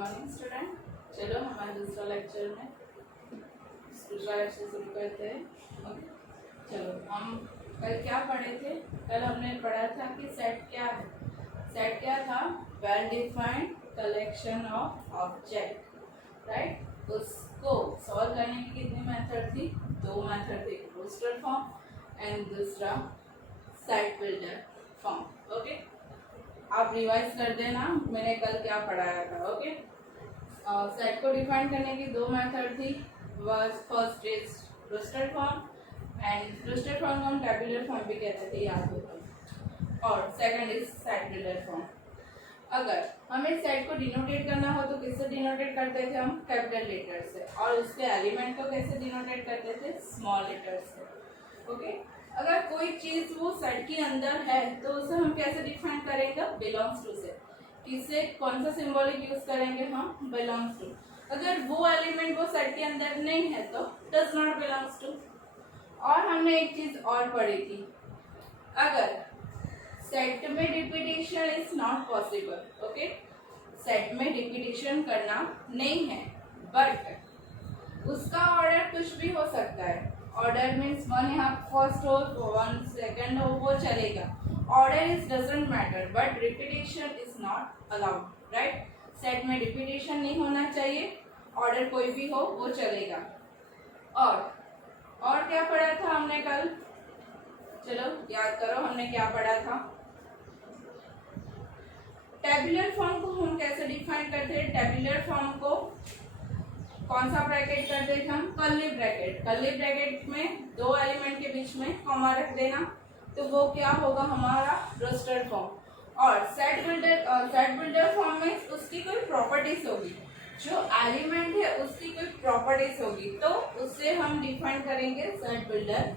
Morning student. चलो हमारे दूसरा लेक्चर में दूसरा लेक्चर शुरू करते हैं। ओके, चलो हम कल क्या पढ़े थे? कल हमने पढ़ा था कि सेट क्या है। सेट क्या था? Well defined collection of object, right. उसको सॉल्व करने की कितनी मेथड थी? दो मेथड थी, रोस्टर फॉर्म एंड दूसरा सेट बिल्डर फॉर्म। ओके, आप रिवाइज कर देना मैंने कल क्या पढ़ाया था। ओके, सेट को डिफाइन करने की दो मेथड थी। First is roster form and roster form को हम टेबुलर फॉर्म भी कहते थे, याद होगा। और second is set builder form. अगर हमें सेट को डिनोटेट करना हो तो किससे डिनोटेट करते थे? हम कैपिटल लेटर से। और उसके एलिमेंट को कैसे डिनोटेट करते थे? स्मॉल लेटर से। ओके, अगर कोई चीज वो सेट के अंदर है तो उसे हम कैसे डिफाइन करेंगे? बिलोंग्स टू से। किससे, कौन सा सिंबॉलिक यूज करेंगे? हम बिलोंग्स टू। अगर वो एलिमेंट वो सेट के अंदर नहीं है तो डज नॉट बिलोंग्स टू। और हमने एक चीज और पढ़ी थी, अगर सेट में repetition is not possible. Okay, set में रिपीटिशन करना नहीं है बट उसका ऑर्डर कुछ भी हो सकता है। ऑर्डर मीन्स वन यहाँ फर्स्ट हो, वन सेकंड हो, वो चलेगा। Order is doesn't matter but repetition is not allowed, right. Set में रिपीटिशन नहीं होना चाहिए, ऑर्डर कोई भी हो वो चलेगा। और क्या पढ़ा था हमने कल? चलो याद करो हमने क्या पढ़ा था। टेबुलर फॉर्म को हम कैसे डिफाइन करते हैं? टेबुलर फॉर्म को कौन सा ब्रैकेट करते थे हम? Curly bracket. कर्ली ब्रैकेट में दो एलिमेंट के बीच में कॉमा रख देना, तो वो क्या होगा? हमारा रोस्टर फॉर्म। और सेट बिल्डर फॉर्म में उसकी कोई प्रॉपर्टीज होगी, जो एलिमेंट है उसकी कोई प्रॉपर्टीज होगी, तो उससे हम डिफाइन करेंगे सेट बिल्डर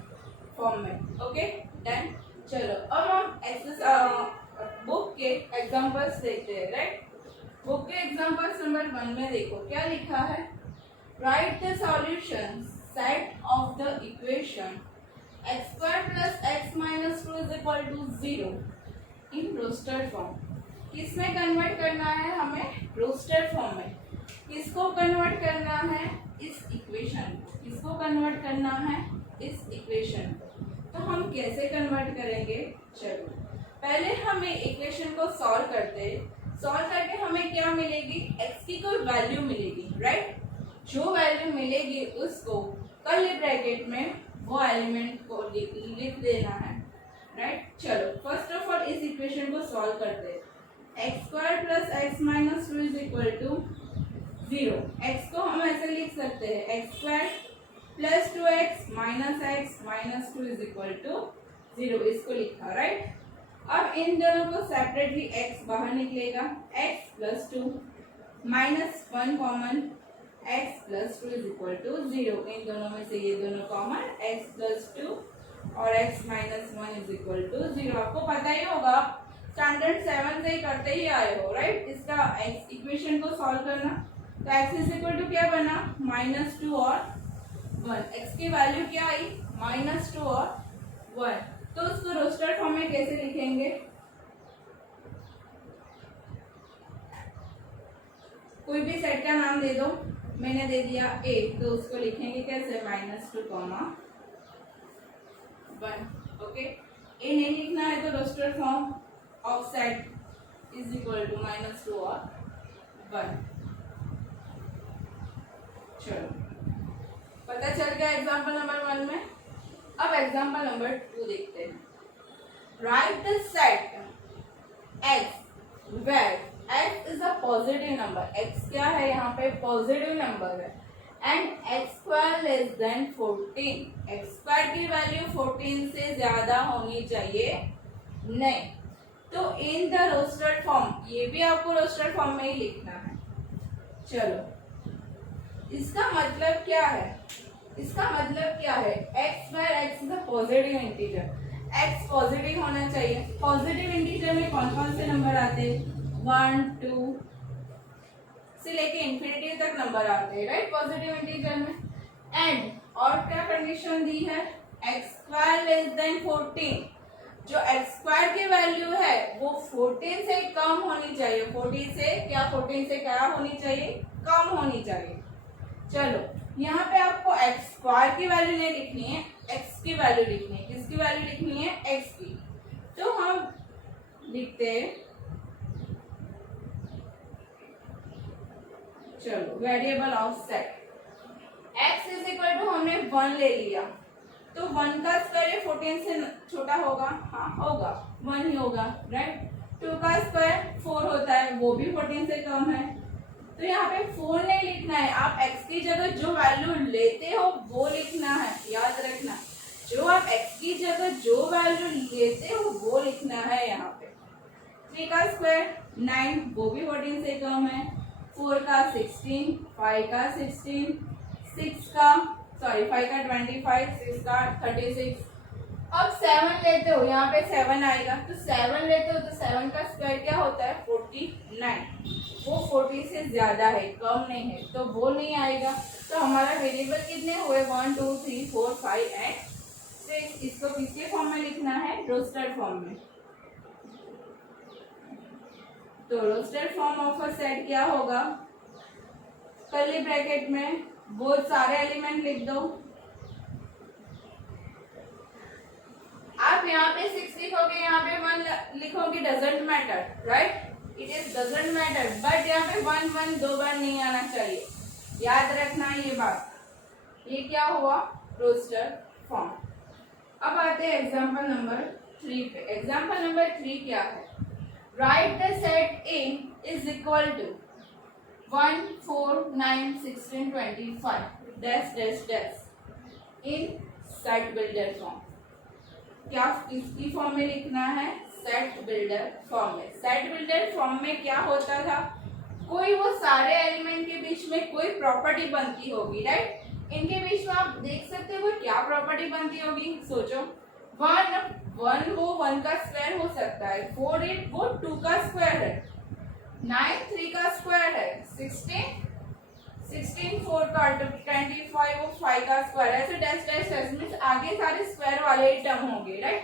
फॉर्म में। Okay done. चलो अब हम बुक के एग्जांपल्स देखते हैं, राइट। बुक के एग्जांपल्स नंबर 1 में देखो क्या लिखा है। Write the solution set of the equation x square plus x minus 2 is equal to 0 in roster form। किसमें कन्वर्ट करना है हमें? रोस्टर फॉर्म में। किसको कन्वर्ट करना है? इस इक्वेशन को। किसको कन्वर्ट करना है? इस इक्वेशन को। तो हम कैसे कन्वर्ट करेंगे? चलो पहले हमें इक्वेशन को सॉल्व करते हैं। सॉल्व करके हमें क्या मिलेगी? x की कोई वैल्यू मिलेगी, राइट। जो वैल्यू मिलेगी उसको कर्ली ब्रैकेट में वो एलिमेंट को लिख देना है, राइट। चलो फर्स्ट ऑफ ऑल इस इक्वेशन को सॉल्व करते हैं। X square plus x minus 2 is equal to 0। X को हम ऐसे लिख सकते हैं, x square plus 2x minus 2 is equal to 0। इसको लिखा, राइट। अब इन दोनों को सेपरेटली x बाहर निकलेगा, x plus 2 minus 1 common, x plus 2 is equal to 0। इन दोनों में से ये दोनों कॉमन, x प्लस 2 और x minus 1 is equal to 0। आपको पता ही होगा, स्टैंडर्ड 7 से ही करते ही आए हो, राइट। इसका x इक्वेशन को सॉल्व करना, तो x इज इक्वल टू क्या बना? माइनस 2 और 1। x की वैल्यू क्या आई? माइनस 2 और 1। तो उसको रोस्टर फॉर्म में कैसे लिखेंगे? कोई भी सेट का नाम दे दो, मैंने दे दिया a, तो उसको लिखेंगे कैसे? Minus 2 comma 1। ओके, ए नहीं लिखना है तो roster form of set is equal to minus 2 और 1। चलो पता चल गया एग्जाम्पल नंबर 1 में। अब एग्जाम्पल नंबर 2 देखते हैं। Write the set x where x is a positive number. x क्या है? यहाँ पे पॉजिटिव नंबर है। And x square less than 14। x square की वैल्यू 14 से ज्यादा होनी चाहिए नहीं। तो इन द रोस्टर फॉर्म, ये भी आपको रोस्टर फॉर्म में ही लिखना है। चलो इसका मतलब क्या है? इसका मतलब क्या है? x square x is a positive integer, x positive होना चाहिए। पॉजिटिव इंटीजर में कौन कौन से नंबर आते हैं? 1 2 से लेके इंफिनिटी तक नंबर आते हैं, राइट, पॉजिटिव इंटीजर में। एंड और क्या कंडीशन दी है? X square less than 14। जो एक्स स्क्वायर की वैल्यू है वो 14 से कम होनी चाहिए, 14 से क्या होनी चाहिए, कम होनी चाहिए। चलो यहाँ पे आपको एक्स स्क्वायर की वैल्यू नहीं लिखनी है, एक्स की वैल्यू लिखनी है। किसकी वैल्यू लिखनी है, एक्स की। तो हम लिखते हैं, चलो variable of set x is equal to हमने 1 ले लिया, तो 1 का स्क्वायर 14 से छोटा होगा, हाँ होगा, 1 ही होगा, राइट। 2 का स्क्वायर 4 होता है, वो भी 14 से कम है। तो यहाँ पे 4 नहीं लिखना है, आप x की जगह जो वैल्यू लेते हो वो लिखना है, याद रखना। जो आप x की जगह जो वैल्यू लेते हो वो लिखना है यहाँ पे। 3 का स्क्वायर 9, वो भी 14 से कम है। 4 का 16, 5 का 16, 5 का 25, 6 का 36। अब 7 लेते हो, यहाँ पे 7 आएगा, तो 7 लेते हो तो 7 का स्क्वायर क्या होता है, 49। वो 40 से ज्यादा है, कम नहीं है, तो वो नहीं आएगा। तो हमारा वेरिएबल कितने हुए, 1 2 3 4 5 एंड 6। इसको किसके फॉर्म में लिखना है, रोस्टेड फॉर्म में। तो roasted form of a set क्या होगा, कर्ली ब्रैकेट में वो सारे एलिमेंट लिख दो। आप यहाँ पे 6 लिखोगे, यहाँ पे 1 लिखोगे, doesn't matter, right, it is doesn't matter, but यहाँ पे 1 1 2 बार नहीं आना चाहिए, याद रखना ये बात। ये क्या हुआ, रोस्टेड फॉर्म। अब आते हैं एग्जांपल नंबर 3 पे। एग्जांपल नंबर 3 क्या है, write the set A is equal to 1 4 9 16 25 dash dash dash in set builder form. क्या किसकी फॉर्म में लिखना है, सेट बिल्डर फॉर्म में। सेट बिल्डर फॉर्म में क्या होता था, कोई वो सारे एलिमेंट के बीच में कोई प्रॉपर्टी बनती होगी, राइट। इनके बीच में आप देख सकते हो क्या प्रॉपर्टी बनती होगी, सोचो। 1 वो 1 का स्क्वायर हो सकता है, 4 8 वो 2 का स्क्वायर है, 9 3 का स्क्वायर है, 16 4 का 25 वो 5 का स्क्वायर है। ऐसे डैश डैश डैश मींस आगे सारे स्क्वायर वाले ही टर्म होंगे, राइट।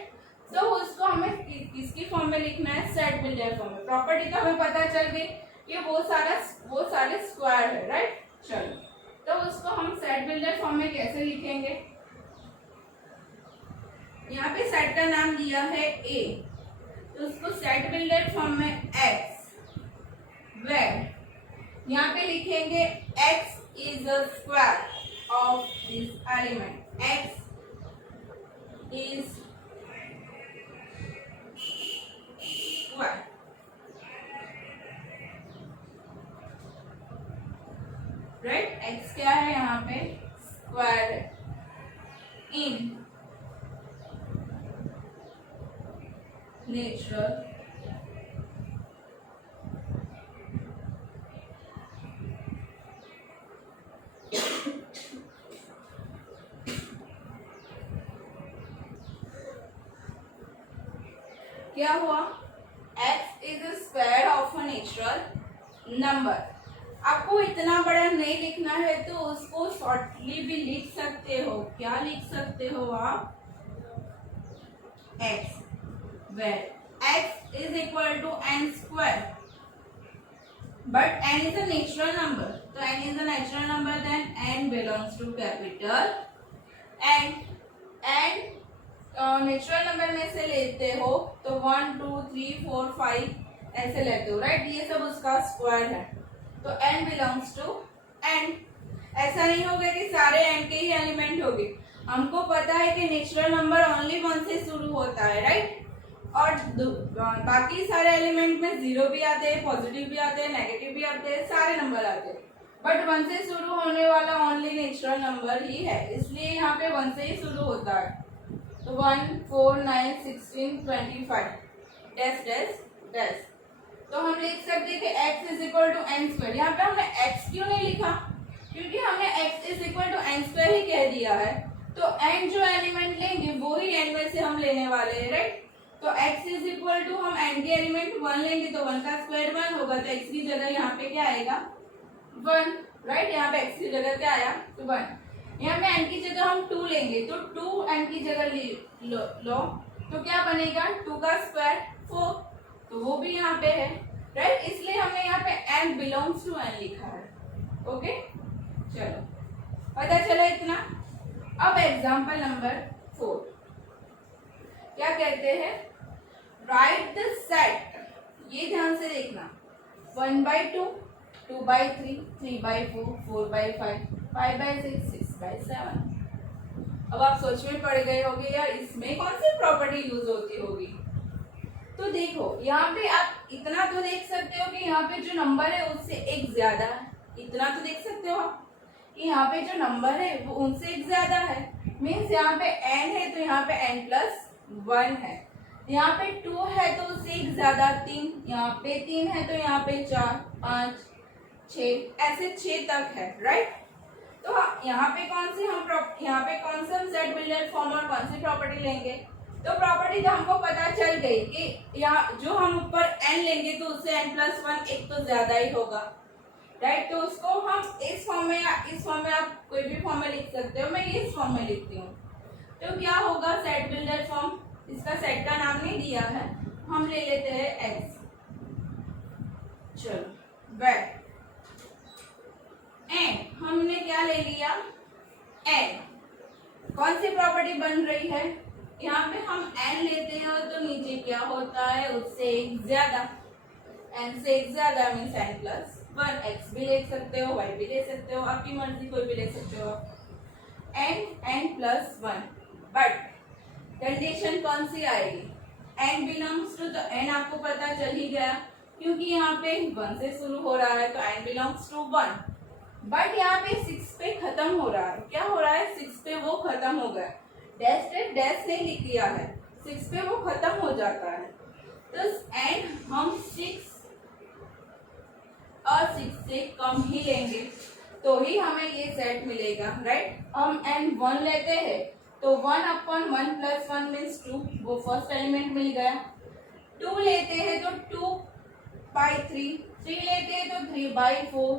तो उसको हमें किसकी फॉर्म में लिखना है, सेट बिल्डर फॉर्म में। प्रॉपर्टी तो हमें पता चल गई कि वो सारे स्क्वायर है, राइट। चलो तो उसको हम सेट बिल्डर फॉर्म में कैसे लिखेंगे, यहाँ पे सेट का नाम दिया है A, तो उसको सेट बिल्डर फॉर्म में x, वेर यहाँ पे लिखेंगे x is the square of this element, x is square, right. x क्या है यहाँ पे, स्क्वायर है, इन नेचुरल क्या हुआ, x is the square of a natural number. आपको इतना बड़ा नहीं लिखना है तो उसको शॉर्टली भी लिख सकते हो। क्या लिख सकते हो आप, x, where x is equal to n square, but n is a natural number, so n is a natural number, then n belongs to capital, and natural number में से लेते हो तो 1 2 3 4 5 ऐसे लेते हो, राइट। ये सब उसका स्क्वायर है, तो n बिलोंग्स टू n। ऐसा नहीं होगा कि सारे n के ही एलिमेंट होंगे। हमको पता है कि नेचुरल नंबर ओनली 1 से शुरू होता है, राइट। और बाकी सारे एलिमेंट में 0 भी आते हैं, पॉजिटिव भी आते हैं, नेगेटिव भी आते हैं, सारे नंबर आते हैं, बट 1 से शुरू होने वाला ओनली नेचुरल नंबर ही है, इसलिए यहाँ पे 1 से ही शुरू होता है। तो 1 4 9 16 25 डैश डैश डैश। तो हम लिख सकते हैं कि x is equal to n square. यहाँ पे हमने x क्यों नहीं लिखा, क्योंकि हमने x is equal to n square ही कह दिया है, तो n जो एलिमेंट लेंगे वो ही n में से हम लेने वाले हैं, राइट। तो x इज इक्वल टू हम n के एलिमेंट 1 लेंगे तो 1 का स्क्वायर 1 होगा, तो x की जगह यहाँ पे क्या आएगा 1, राइट। यहाँ पे x की जगह क्या आया, तो 1। यहाँ पे n की जगह हम 2 लेंगे तो 2 n की जगह लो, तो क्या बनेगा 2 का स्क्वायर 4, तो वो भी यहाँ पे है, राइट। इसलिए हमने यहाँ पे n बिलोंग्स टू n लिखा है। ओके, चलो पता चला इतना। अब एग्जाम्पल नंबर 4 क्या कहते हैं, राइट द सेट, ये ध्यान से देखना, 1/2, 2/3, 3/4, 4/5, 5/6, 6/7। अब आप सोच में पड़ गए होंगे यार इसमें कौन सी प्रॉपर्टी यूज होती होगी। तो देखो यहाँ पे आप इतना तो देख सकते हो कि यहाँ पे जो नंबर है उससे एक ज्यादा है, इतना तो देख सकते हो आप कि यहाँ पे जो नंबर है वो उनसे एक ज्यादा है। मीन्स यहाँ पे n है तो यहाँ पे n+1 है, यहाँ पे 2 है तो उससे एक ज्यादा 3, यहाँ पे 3 है तो यहाँ पे 4, 5, 6, ऐसे 6 तक है, राइट। तो यहाँ पे कौन सी हम यहाँ पे कौन सा हम सेट बिल्डर फॉर्म और कौन सी प्रॉपर्टी लेंगे। तो प्रॉपर्टी तो हमको पता चल गई कि यहाँ जो हम ऊपर n लेंगे तो उससे n+1 एक तो ज्यादा ही होगा, राइट। तो उसको हम इस फॉर्म में या इस फॉर्म में, आप कोई भी फॉर्म में लिख सकते हो, मैं इस फॉर्म में लिखती हूँ। तो क्या होगा सेट बिल्डर फॉर्म, इसका सेट का नाम नहीं दिया है, हम ले लेते हैं x। चलो बैक n हमने क्या ले लिया, n कौन सी प्रॉपर्टी बन रही है, यहाँ पे हम n लेते हैं तो नीचे क्या होता है उससे एक ज्यादा, n से एक ज्यादा मीन्स n+1, x भी ले सकते हो, y भी ले सकते हो, आपकी मर्जी कोई भी ले सकते हो, n+1। बट कंडीशन कौन सी आएगी, n बिलोंग्स टू, तो n आपको पता चल ही गया क्योंकि यहाँ पे 1 से शुरू हो रहा है तो n बिलोंग्स टू 1। बट यहाँ पे 6 पे खत्म हो रहा है, क्या हो रहा है 6 पे वो खत्म हो गया, डैश नहीं लिख दिया है, 6 पे वो खत्म हो जाता है। तो n हम 6 और 6 से कम ही लेंगे तो ही हमें ये सेट मिलेगा, राइट। हम n 1 लेते हैं तो 1/1+1 मीन्स 2, वो फर्स्ट एलिमेंट मिल गया। 2 लेते हैं तो 2/3, 3 लेते हैं तो 3/4,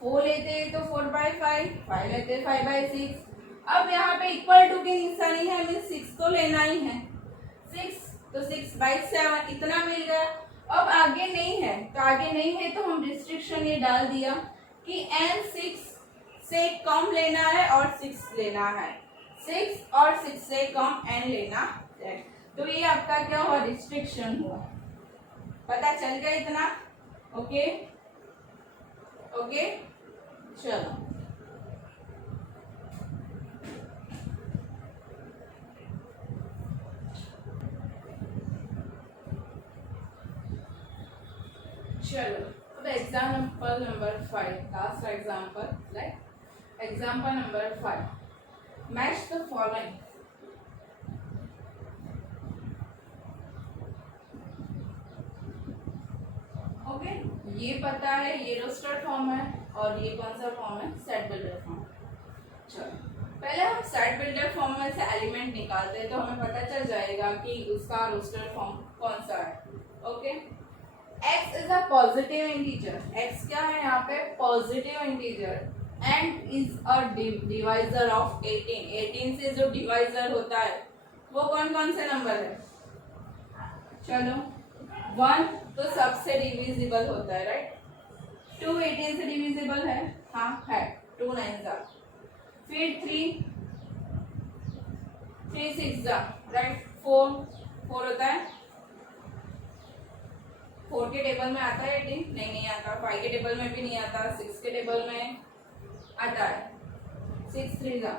4 लेते हैं तो 4/5, 5 लेते हैं 5/6। अब यहाँ पे इक्वल टू की निशानी है, मीन्स 6 तो लेना ही है, 6 तो 6/7 इतना मिल गया। अब आगे नहीं है तो आगे नहीं है तो हम रिस्ट्रिक्शन ये डाल दिया कि n 6 से कम लेना है और 6 लेना है, 6 और 6 से कम n लेना है। तो ये आपका क्या हुआ, रिस्ट्रिक्शन हुआ। पता चल गया इतना, ओके ओके। चलो चलो अब example number 5, last example, right. Example number 5, match the following. Okay, ये पता है ये रोस्टर फॉर्म है और ये कौन सा फॉर्म है, सेट बिल्डर फॉर्म। चलो पहले हम सेट बिल्डर फॉर्म में से एलिमेंट निकालते हैं तो हमें पता चल जाएगा कि उसका रोस्टर फॉर्म कौन सा है। Okay, x is a positive integer, x क्या है यहाँ पे, positive integer, and is a divisor of 18। 18 से जो डिवाइजर होता है वो कौन कौन से नंबर है, चलो 1 तो सबसे डिविजिबल होता है, राइट। 2 18 से डिविजिबल है, हाँ है, 2 9 जा, फिर 3 6 जा, राइट। 4 होता है, 4 के टेबल में आता है 18, नहीं आता। 5 के टेबल में भी नहीं आता, 6 के टेबल में आता है, 6 3 जा।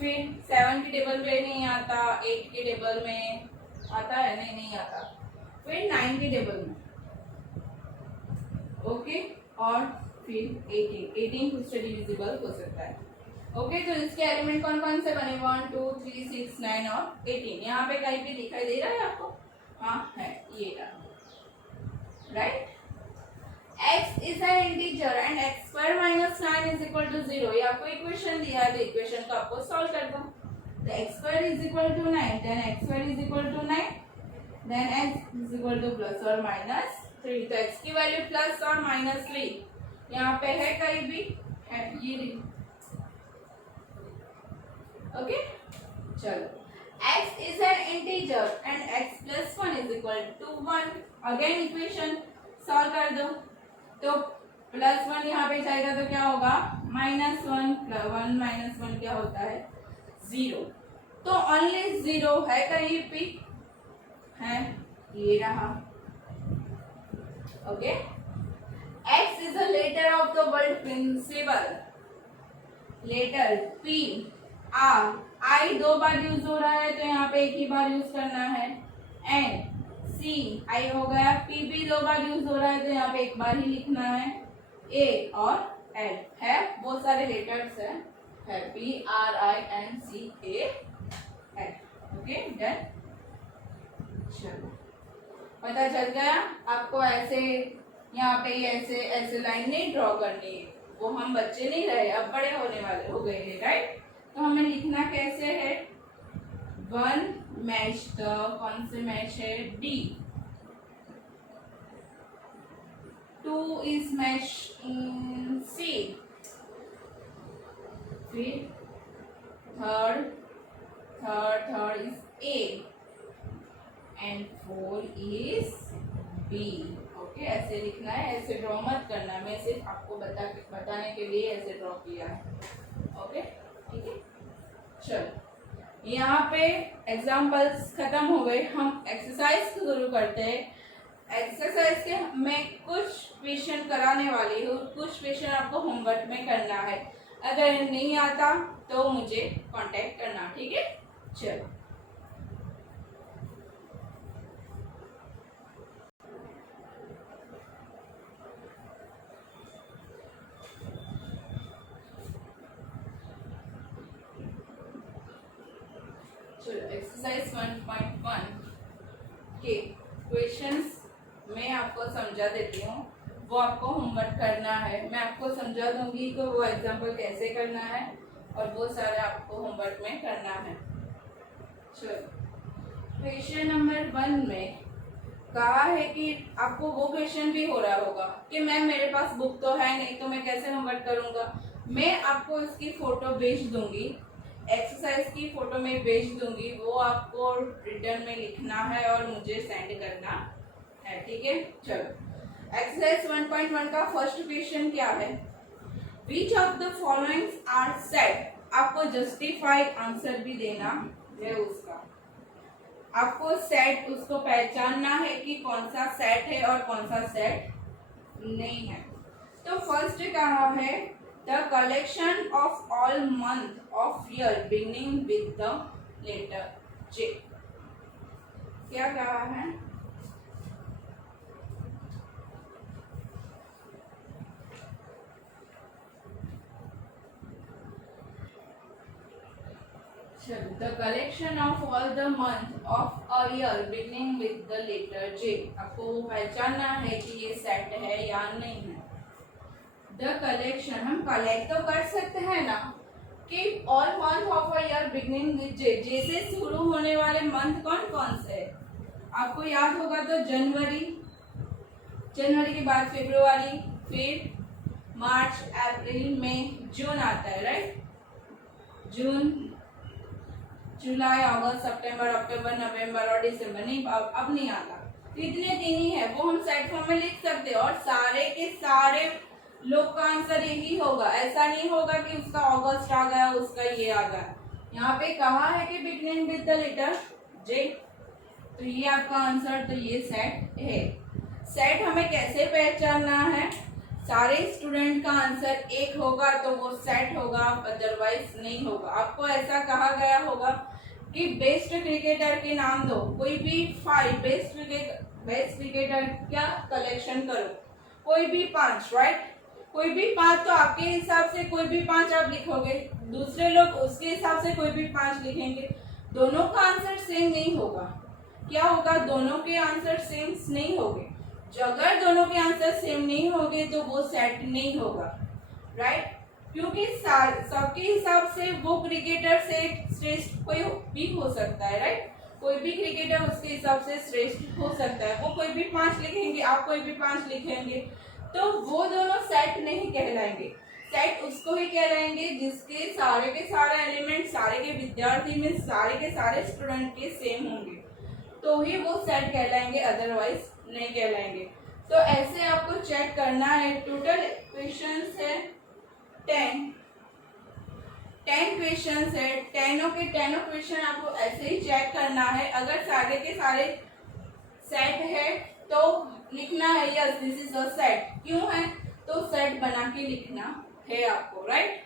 फिर 7 के टेबल में नहीं आता, 8 के टेबल में आता है, नहीं आता। फिर 9 के टेबल में, ओके। और फिर 18 खुद से डिविजिबल हो सकता है, ओके। तो इसके एलिमेंट कौन कौन से बने, 1 2 3 6 9 और 18। यहाँ पे कहीं पे दिखाई दे रहा है आपको, हाँ है, ये right. x is an integer and x² - 9 is equal to 0। ये आपको इक्वेशन दिया है तो इक्वेशन को आपको सॉल्व कर दो। तो x² is equal to 9, then x² is equal to 9, then x is equal to plus और माइनस 3। तो x की वैल्यू प्लस और -3 यहाँ पे है, कहीं भी है, ये ओके। चलो x is an integer and x plus equal to 1। Again equation solve कर दो, तो +1 यहाँ पे जाएगा तो क्या होगा -1, +1 -1 क्या होता है 0। तो ओनली 0 है कहीं पे है, ये रहा। Okay, X is a letter of the word principal, letter P R I 2 बार यूज हो रहा है तो यहाँ पे एक ही बार यूज करना है। N C I हो गया, P भी 2 बार यूज हो रहा है तो यहाँ पे एक बार ही लिखना है। A और L है, बहुत सारे लेटर्स है P R I N C A L। Okay done, चलो पता चल गया आपको। ऐसे यहाँ पे ऐसे ऐसे लाइन नहीं ड्रॉ करनी है, वो हम बच्चे नहीं रहे, अब बड़े होने वाले हो गए हैं, राइट। तो हमें लिखना कैसे है, 1 मैच द, कौन से मैच है D, 2 is match in C, फिर third is A and 4 is B। Okay, ऐसे लिखना है, ऐसे ड्रॉ मत करना है, मैं सिर्फ आपको बताने के लिए ऐसे ड्रॉ किया है। ओके ठीक है, चलो यहाँ पे एग्जाम्पल्स खत्म हो गए, हम एक्सरसाइज शुरू करते हैं। एक्सरसाइज के मैं कुछ क्वेश्चन कराने वाली हूँ, कुछ क्वेश्चन आपको होमवर्क में करना है। अगर नहीं आता तो मुझे कांटेक्ट करना, ठीक है। चलो एक्सरसाइज 1.1 के क्वेश्चंस मैं आपको समझा देती हूँ, वो आपको होमवर्क करना है। मैं आपको समझा दूंगी कि वो एग्जाम्पल कैसे करना है और वो सारा आपको होमवर्क में करना है। चलो क्वेश्चन नंबर 1 में कहा है कि आपको वो क्वेश्चन भी हो रहा होगा कि मैम मेरे पास बुक तो है नहीं, तो मैं कैसे होमवर्क करूँगा। मैं आपको इसकी फोटो भेज दूंगी, एक्सरसाइज की फोटो में भेज दूंगी, वो आपको रिटर्न में लिखना है और मुझे सेंड करना है, ठीक है। चलो एक्सरसाइज 1.1 का फर्स्ट क्वेश्चन क्या है, which of the followings are set. आपको जस्टिफाई आंसर भी देना है उसका, आपको सेट उसको पहचानना है कि कौन सा सेट है और कौन सा सेट नहीं है। तो फर्स्ट कहा है the collection of all month of year beginning with the letter J। क्या कहा है, the collection of all the month of a year beginning with the letter J। आपको वो पहचानना है कि ये सेट है या नहीं है। द कलेक्शन, हम कलेक्ट तो कर सकते हैं ना कि all month of a year beginning with J, जैसे शुरू होने वाले मंथ कौन कौन से है आपको याद होगा तो जनवरी, जनवरी के बाद फरवरी, फिर मार्च, अप्रैल, मई, जून आता है, राइट। जून, जुलाई, अगस्त, सितंबर, अक्टूबर, नवंबर और दिसंबर नहीं, अब नहीं आता। तो इतने दिन ही है, वो हम सेट फॉर्म में लिख सकते हैं और सारे के सारे लोग का आंसर यही होगा। ऐसा नहीं होगा कि उसका अगस्त आ गया, उसका ये आ गया। यहाँ पे कहा है कि बिगिनिंग विद द लेटर जे, तो ये आपका आंसर, तो ये सेट है। सेट हमें कैसे पहचानना है, सारे स्टूडेंट का आंसर एक होगा तो वो सेट होगा, अदरवाइज नहीं होगा। आपको ऐसा कहा गया होगा कि बेस्ट क्रिकेटर के नाम दो, कोई भी 5 बेस्ट क्रिकेटर क्या कलेक्शन करो, कोई भी 5, राइट, कोई भी 5, तो आपके हिसाब से कोई भी 5 आप लिखोगे, दूसरे लोग उसके हिसाब से कोई भी 5 लिखेंगे, दोनों का आंसर सेम नहीं होगा। क्या होगा, दोनों के आंसर सेम नहीं होंगे। जो अगर दोनों के आंसर सेम नहीं होंगे तो वो सेट नहीं होगा, राइट, क्योंकि सबके हिसाब से वो क्रिकेटर से श्रेष्ठ कोई भी हो सकता है, राइट। कोई भी क्रिकेटर उसके हिसाब से श्रेष्ठ हो सकता है, वो कोई भी 5 लिखेंगे, आप कोई भी 5 लिखेंगे, तो वो दोनों सेट नहीं कहलाएंगे। सेट उसको ही कहलाएंगे जिसके सारे के सारे एलिमेंट, सारे के विद्यार्थी में सारे के सारे स्टूडेंट के सेम होंगे, तो तो ही वो सेट कहलाएंगे, अदरवाइज नहीं कहलाएंगे। तो ऐसे आपको चेक करना है। टोटल क्वेश्चंस है 10 क्वेश्चंस है। 10 के 10 क्वेश्चन आपको ऐसे ही चेक करना है। अगर सारे के सारे सेट है तो लिखना है yes this is a set. क्यों है? तो सेट बना के लिखना है आपको, राइट।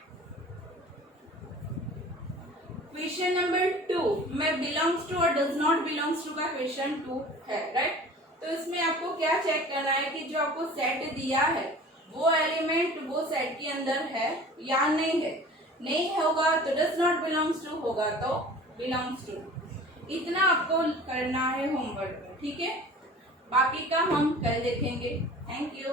क्वेश्चन नंबर 2 में बिलोंग्स टू और डज नॉट बिलोंग्स टू का क्वेश्चन 2 है, राइट। तो इसमें आपको क्या चेक करना है कि जो आपको सेट दिया है वो एलिमेंट वो सेट के अंदर है या नहीं है। नहीं होगा तो डज नॉट बिलोंग्स टू, होगा तो बिलोंग्स टू। इतना आपको करना है होमवर्क में, ठीक है। बाकी का हम कल देखेंगे। Thank you.